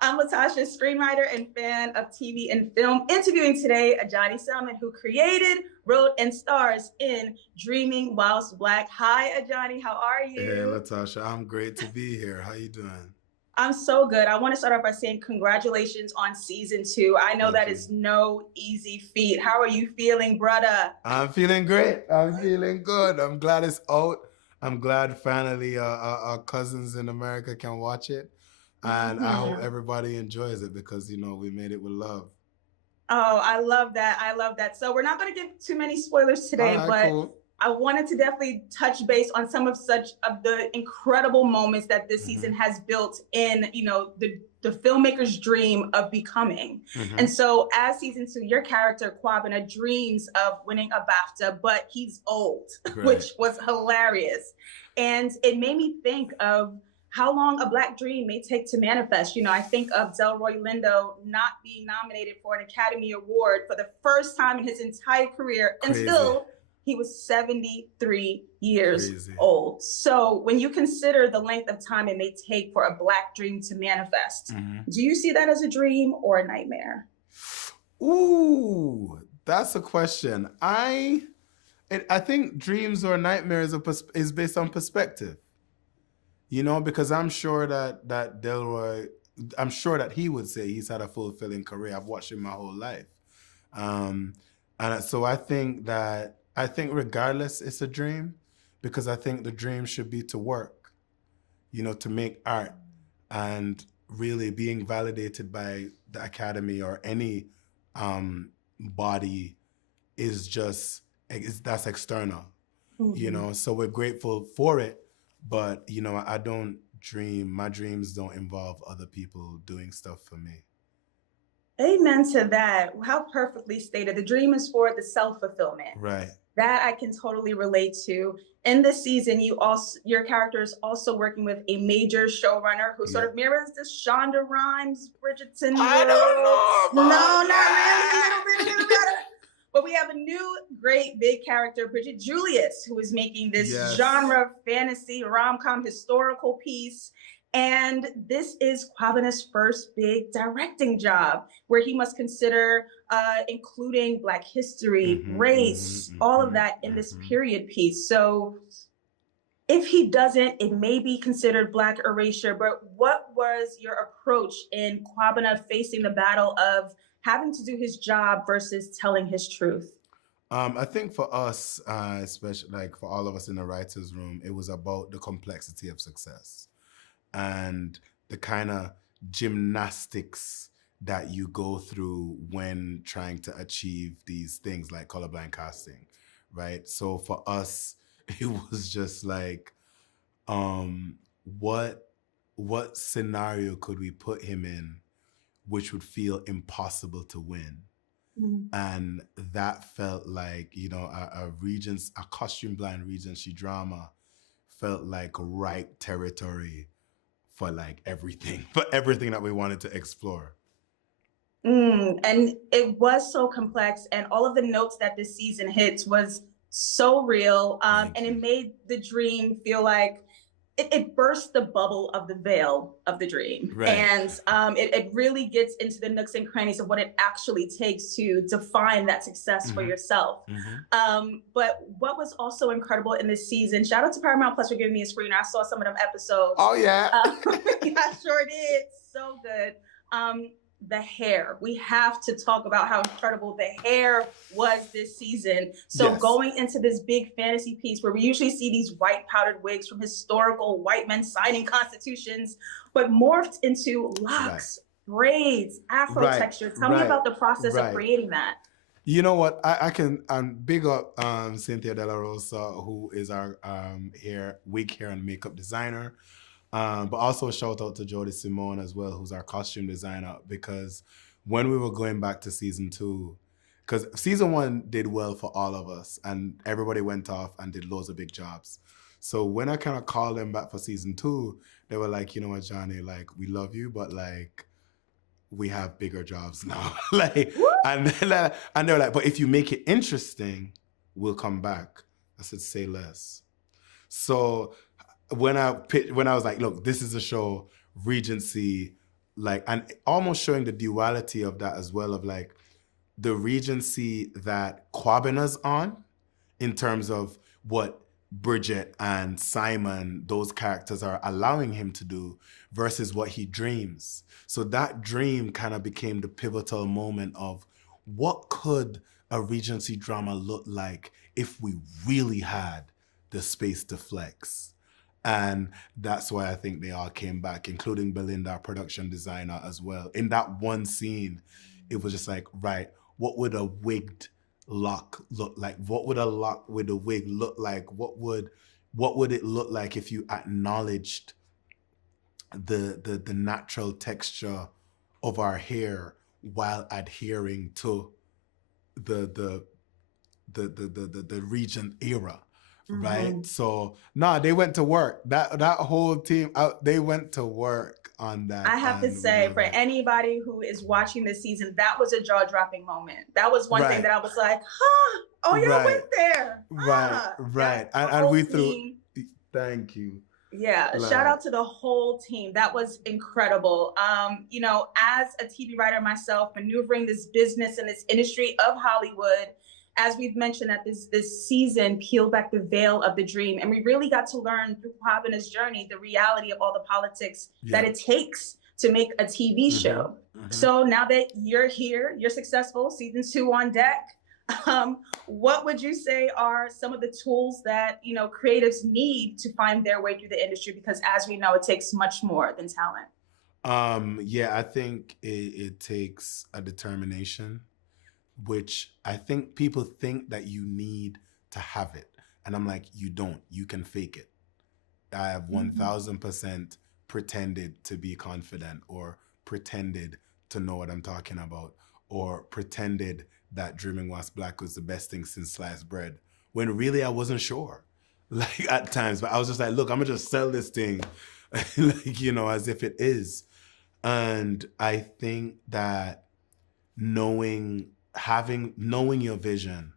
I'm Latasha, screenwriter and fan of TV and film, interviewing today Adjani Salmon, who created, wrote, and stars in Dreaming Whilst Black. Hi, Adjani, how are Hey, you? Latasha, I'm great to be here. How you doing? I'm so good. I want to start off by saying congratulations on season 2. I know Thank that you. is no easy feat. How are you feeling, brother? I'm feeling great. I'm feeling good. I'm glad it's out. I'm glad finally our cousins in America can watch it. And I hope Mhm. everybody enjoys it because, we made it with love. Oh, I love that. I love that. So we're not going to give too many spoilers All today, right, but cool. I wanted to definitely touch base on some of such of the incredible moments that this Mm-hmm. season has built in, the filmmaker's dream of becoming. Mm-hmm. And so as season 2, your character, Kwabena, dreams of winning a BAFTA, but he's old, Right. which was hilarious. And it made me think of how long a Black dream may take to manifest. I think of Delroy Lindo not being nominated for an Academy Award for the first time in his entire career Crazy. until he was 73 years Crazy. old. So when you consider the length of time it may take for a Black dream to manifest, Mm-hmm. do you see that as a dream or a nightmare? Ooh, that's a question. I think dreams or nightmares is based on perspective. Because I'm sure that Delroy, I'm sure that he would say he's had a fulfilling career. I've watched him my whole life, um, and so I think regardless, it's a dream, because I think the dream should be to work, to make art, and really being validated by the academy or any body that's external. Mm-hmm. So we're grateful for it, but I don't dream, my dreams don't involve other people doing stuff for me. Amen to that. How perfectly stated. The dream is for the self-fulfillment. Right. That I can totally relate to. In this season, your character is also working with a major showrunner who sort Yeah. of mirrors the Shonda Rhimes Bridgerton I don't world. know No, about not really. that. A little bit. But we have a new great big character, Bridget Julius, who is making this Yes. genre fantasy rom-com historical piece. And this is Kwabena's first big directing job, where he must consider including Black history, Mm-hmm, race, mm-hmm, all of mm-hmm, that in this mm-hmm. period piece. So if he doesn't, it may be considered Black erasure. But what was your approach in Kwabena facing the battle of having to do his job versus telling his truth? I think for us, especially like for all of us in the writers' room, it was about the complexity of success and the kind of gymnastics that you go through when trying to achieve these things like colorblind casting, right? So for us, it was just like, um, what what scenario could we put him in which would feel impossible to win? Mm. And that felt like, a costume blind regency drama felt like right territory for like everything, for everything that we wanted to explore. And it was so complex, and all of the notes that this season hits was so real, Thank and you. it made the dream feel like it burst the bubble of the veil of the dream. Right. And it really gets into the nooks and crannies of what it actually takes to define that success for Mm-hmm. yourself. Mm-hmm. But what was also incredible in this season, shout out to Paramount Plus for giving me a screener. I saw some of them episodes. Oh yeah. I sure did. So good. The hair. We have to talk about how incredible the hair was this season. So Yes. going into this big fantasy piece where we usually see these white powdered wigs from historical white men signing constitutions, but morphed into locks, braids, afro texture. Tell me about the process of creating that. You know what? I can big up Cynthia De La Rosa, who is our wig hair and makeup designer. But also a shout out to Jody Simone as well, who's our costume designer, because when we were going back to season 2, because season 1 did well for all of us and everybody went off and did loads of big jobs. So when I kind of called them back for season 2, they were like, you know what, Johnny, like, we love you, but like, we have bigger jobs now. And they were like, but if you make it interesting, we'll come back. I said, say less. So when I was like, look, this is a show, Regency, like, and almost showing the duality of that as well, of like the regency that Kwabena's on in terms of what Bridget and Simon, those characters, are allowing him to do versus what he dreams. So that dream kind of became the pivotal moment of what could a Regency drama look like if we really had the space to flex. And that's why I think they all came back, including Belinda, our production designer, as well. In that one scene, it was just like, right, what would a wigged lock look like? What would a lock with a wig look like? What would it look like if you acknowledged the natural texture of our hair while adhering to the Regent era? Right. So they went to work. That whole team they went to work on that. I have to say, for anybody who is watching this season, that was a jaw-dropping moment. That was one thing that I was like, huh, oh, y'all went there. Right. And we threw, thank you. Yeah, shout out to the whole team. That was incredible. You know, as a TV writer myself, maneuvering this business and this industry of Hollywood, as we've mentioned, that this season peeled back the veil of the dream. And we really got to learn through Kwabena's journey the reality of all the politics that it takes to make a TV show. So now that you're here, you're successful, season 2 on deck, what would you say are some of the tools that, you know, creatives need to find their way through the industry? Because as we know, it takes much more than talent. Yeah, I think it takes a determination, which I think people think that you need to have it. And I'm like, you don't. You can fake it. I have 1000% pretended to be confident, or pretended to know what I'm talking about, or pretended that Dreaming Whilst Black was the best thing since sliced bread, when really I wasn't sure, like at times. But I was just like, look, I'm gonna just sell this thing, like, you know, as if it is. And I think that knowing your vision,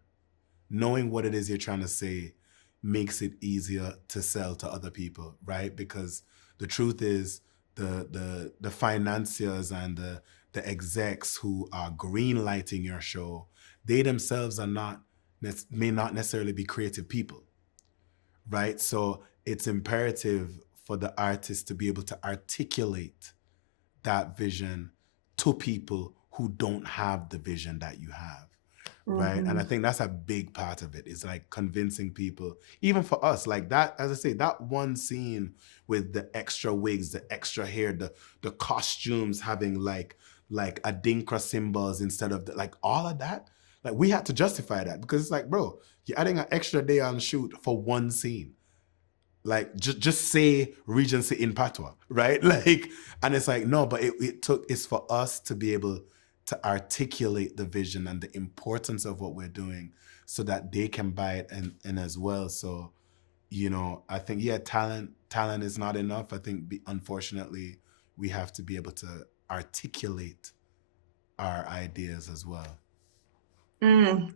knowing what it is you're trying to say, makes it easier to sell to other people, right? Because the truth is, the financiers and the execs who are green lighting your show, they themselves may not necessarily be creative people, right? So it's imperative for the artist to be able to articulate that vision to people who don't have the vision that you have, right? And I think that's a big part of it, is like convincing people, even for us, like that, as I say, that one scene with the extra wigs, the extra hair, the costumes having like Adinkra symbols instead of like all of that, like we had to justify that, because it's like, bro, you're adding an extra day on shoot for one scene. Like just say Regency in patois, right? Like, and it's like, no, but it's for us to be able to articulate the vision and the importance of what we're doing, so that they can buy it and as well. So, you know, I think, talent is not enough. I think, unfortunately, we have to be able to articulate our ideas as well.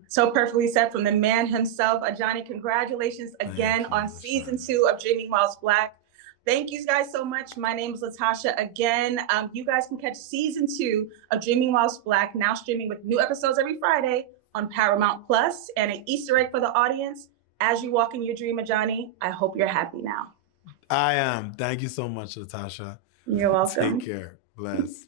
So perfectly said from the man himself. Adjani, congratulations again on season 2 of Dreaming Whilst Black. Thank you guys so much. My name is Latasha. Again, you guys can catch season 2 of Dreaming Whilst Black, now streaming with new episodes every Friday on Paramount Plus. And an Easter egg for the audience: as you walk in your dream, Adjani, I hope you're happy now. I am. Thank you so much, Latasha. You're welcome. Take care. Bless.